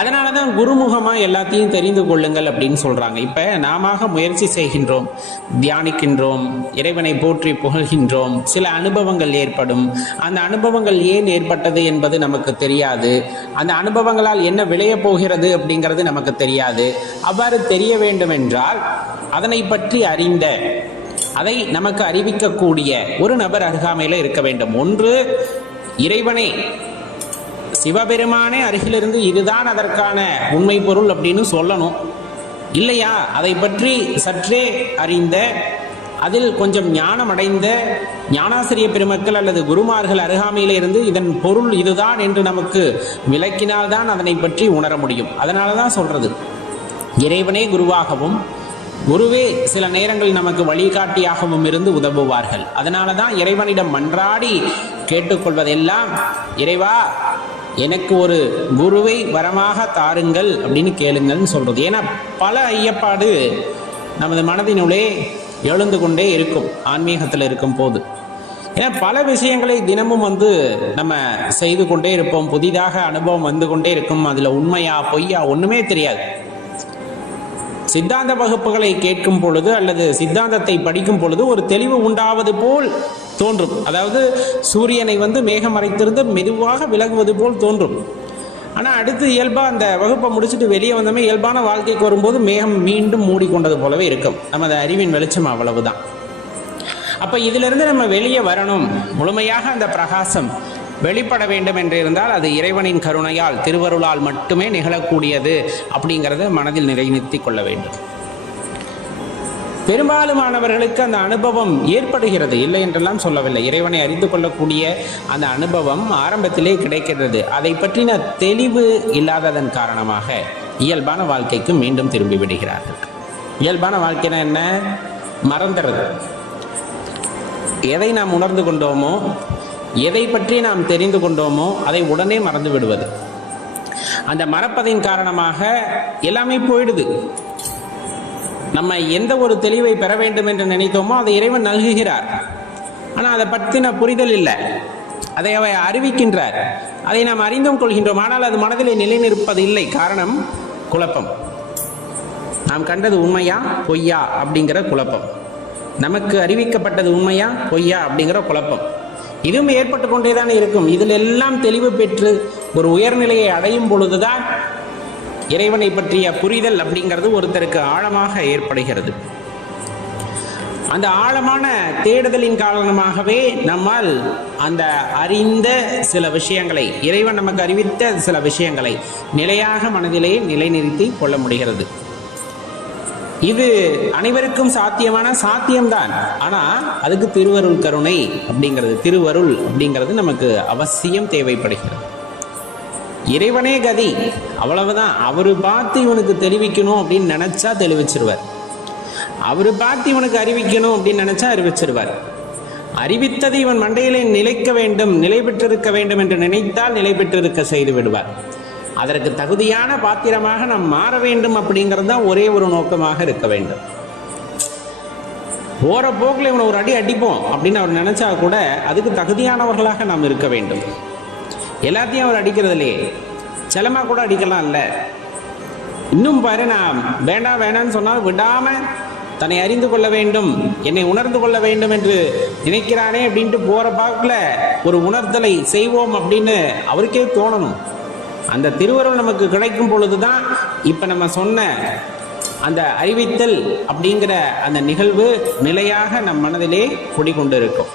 அதனால தான் குருமுகமாக எல்லாத்தையும் தெரிந்து கொள்ளுங்கள் அப்படின்னு சொல்கிறாங்க. இப்போ நாம முயற்சி செய்கின்றோம், தியானிக்கின்றோம், இறைவனை போற்றி புகழ்கின்றோம், சில அனுபவங்கள் ஏற்படும். அந்த அனுபவங்கள் ஏன் ஏற்பட்டது என்பது நமக்கு தெரியாது. அந்த அனுபவங்களால் என்ன விளையப் போகிறது அப்படிங்கிறது நமக்கு தெரியாது. அவ்வாறு தெரிய வேண்டும் என்றால் அதனை பற்றி அறிந்த, அதை நமக்கு அறிவிக்கக்கூடிய ஒரு நபர் அருகாமையில் இருக்க வேண்டும். ஒன்று இறைவனை, சிவபெருமானே அருகிலிருந்து இதுதான் அதற்கான உண்மை பொருள் அப்படின்னு சொல்லணும். இல்லையா, அதை பற்றி சற்றே அறிந்த, அதில் கொஞ்சம் ஞானம் அடைந்த ஞானாசிரிய பெருமக்கள் அல்லது குருமார்கள் அருகாமையில் இருந்து இதன் பொருள் இதுதான் என்று நமக்கு விளக்கினால்தான் அதனை பற்றி உணர முடியும். அதனால தான் சொல்றது, இறைவனே குருவாகவும் குருவே சில நேரங்கள் நமக்கு வழிகாட்டியாகவும் இருந்து உதவுவார்கள். அதனால தான் இறைவனிடம் மன்றாடி கேட்டுக்கொள்வதெல்லாம், இறைவா எனக்கு ஒரு குருவை வரமாக தாருங்கள் அப்படின்னு கேளுங்கள்னு சொல்றது. ஏன்னா பல ஐயப்பாடு நமது மனதினுள்ளே எழுந்து கொண்டே இருக்கும் ஆன்மீகத்தில் இருக்கும் போது. ஏன்னா பல விஷயங்களை தினமும் நம்ம செய்து கொண்டே இருப்போம், புதிதாக அனுபவம் வந்து கொண்டே இருக்கும். அதில் உண்மையா பொய்யா ஒன்றுமே தெரியாது. சித்தாந்த வகுப்புகளை கேட்கும் பொழுது அல்லது சித்தாந்தத்தை படிக்கும் பொழுது ஒரு தெளிவு உண்டாவது போல் தோன்றும். அதாவது சூரியனை மேகம் மறைத்திருந்து மெதுவாக விலகுவது போல் தோன்றும். ஆனால் அடுத்து இயல்பாக அந்த வகுப்பை முடிச்சுட்டு வெளியே வந்தோமே இயல்பான வாழ்க்கைக்கு வரும்போது மேகம் மீண்டும் மூடிக்கொண்டது போலவே இருக்கும். நமது அறிவின் வெளிச்சம் அவ்வளவுதான். அப்போ இதிலிருந்து நம்ம வெளியே வரணும், முழுமையாக அந்த பிரகாசம் வெளிப்பட வேண்டும் என்று இருந்தால் அது இறைவனின் கருணையால், திருவருளால் மட்டுமே நிகழக்கூடியது அப்படிங்கிறத மனதில் நிலைநிறுத்தி கொள்ள வேண்டும். பெரும்பாலுமானவர்களுக்கு அந்த அனுபவம் ஏற்படுகிறது, இல்லை என்றெல்லாம் சொல்லவில்லை. இறைவனை அறிந்து கொள்ளக்கூடிய அந்த அனுபவம் ஆரம்பத்திலே கிடைக்கிறது. அதை பற்றின தெளிவு இல்லாததன் காரணமாக இயல்பான வாழ்க்கைக்கு மீண்டும் திரும்பி விடுகிறார்கள். இயல்பான வாழ்க்கைனா என்ன? மறந்துறது. எதை நாம் உணர்ந்து கொண்டோமோ, எதை பற்றி நாம் தெரிந்து கொண்டோமோ அதை உடனே மறந்து விடுவது. அந்த மறப்பதின் காரணமாக எல்லாமே போயிடுது. நம்ம எந்த ஒரு தெளிவை பெற வேண்டும் என்று நினைத்தோமோ அதை இறைவன் நல்குகிறார். ஆனால் அதை பற்றின புரிதல் இல்லை, அதை அவை அறிவிக்கின்றார், அதை நாம் அறிந்தும் கொள்கின்றோம். ஆனால் அது மனதிலே நிலைநிற்பது இல்லை. காரணம் குழப்பம். நாம் கண்டது உண்மையா பொய்யா அப்படிங்கிற குழப்பம், நமக்கு அறிவிக்கப்பட்டது உண்மையா பொய்யா அப்படிங்கிற குழப்பம், இதுவும் ஏற்பட்டு கொண்டேதான் இருக்கும். இதில் எல்லாம் தெளிவு பெற்று ஒரு உயர்நிலையை அடையும் பொழுதுதான் இறைவனை பற்றிய புரிதல் அப்படிங்கிறது ஒருத்தருக்கு ஆழமாக ஏற்படுகிறது. அந்த ஆழமான தேடுதலின் காரணமாகவே நம்மால் அந்த அறிந்த சில விஷயங்களை, இறைவன் நமக்கு அறிவித்த சில விஷயங்களை நிலையாக மனதிலே நிலைநிறுத்தி கொள்ள முடிகிறது. இது அனைவருக்கும் சாத்தியமான சாத்தியம்தான். ஆனால் அதுக்கு திருவருள் கருணை அப்படிங்கிறது, திருவருள் அப்படிங்கிறது நமக்கு அவசியம் தேவைப்படுகிறது. இறைவனே கதி, அவ்வளவுதான். அவரு பார்த்து இவனுக்கு தெரிவிக்கணும் அப்படின்னு நினைச்சா தெளிவிச்சிருவார். அவரு பார்த்து இவனுக்கு அறிவிக்கணும் அப்படின்னு நினைச்சா அறிவிச்சிருவார். அறிவித்தது இவன் மண்டையிலே நிலைக்க வேண்டும், நிலை பெற்றிருக்க வேண்டும் என்று நினைத்தால் நிலை பெற்றிருக்க செய்து விடுவார். அதற்கு தகுதியான பாத்திரமாக நாம் மாற வேண்டும் அப்படிங்கிறது தான் ஒரே ஒரு நோக்கமாக இருக்க வேண்டும். போற போக்கில் இவனை ஒரு அடி அடிப்போம் அப்படின்னு அவர் நினைச்சா கூட அதுக்கு தகுதியானவர்களாக நாம் இருக்க வேண்டும். எல்லாத்தையும் அவர் அடிக்கிறது இல்லையே, செலமா கூட அடிக்கலாம் இல்லை. இன்னும் பாரு, நான் வேண்டாம் வேண்டாம்னு சொன்னால் விடாம தன்னை அறிந்து கொள்ள வேண்டும், என்னை உணர்ந்து கொள்ள வேண்டும் என்று நினைக்கிறானே அப்படின்ட்டு போற பாக்கில் ஒரு உணர்தலை செய்வோம் அப்படின்னு அவருக்கே தோணணும். அந்த திருவருள் நமக்கு கிடைக்கும் பொழுதுதான் இப்ப நம்ம சொன்ன அந்த அறிவித்தல் அப்படிங்கிற அந்த நிகழ்வு நிலையாக நம் மனதிலே குடிகொண்டு இருக்கும்.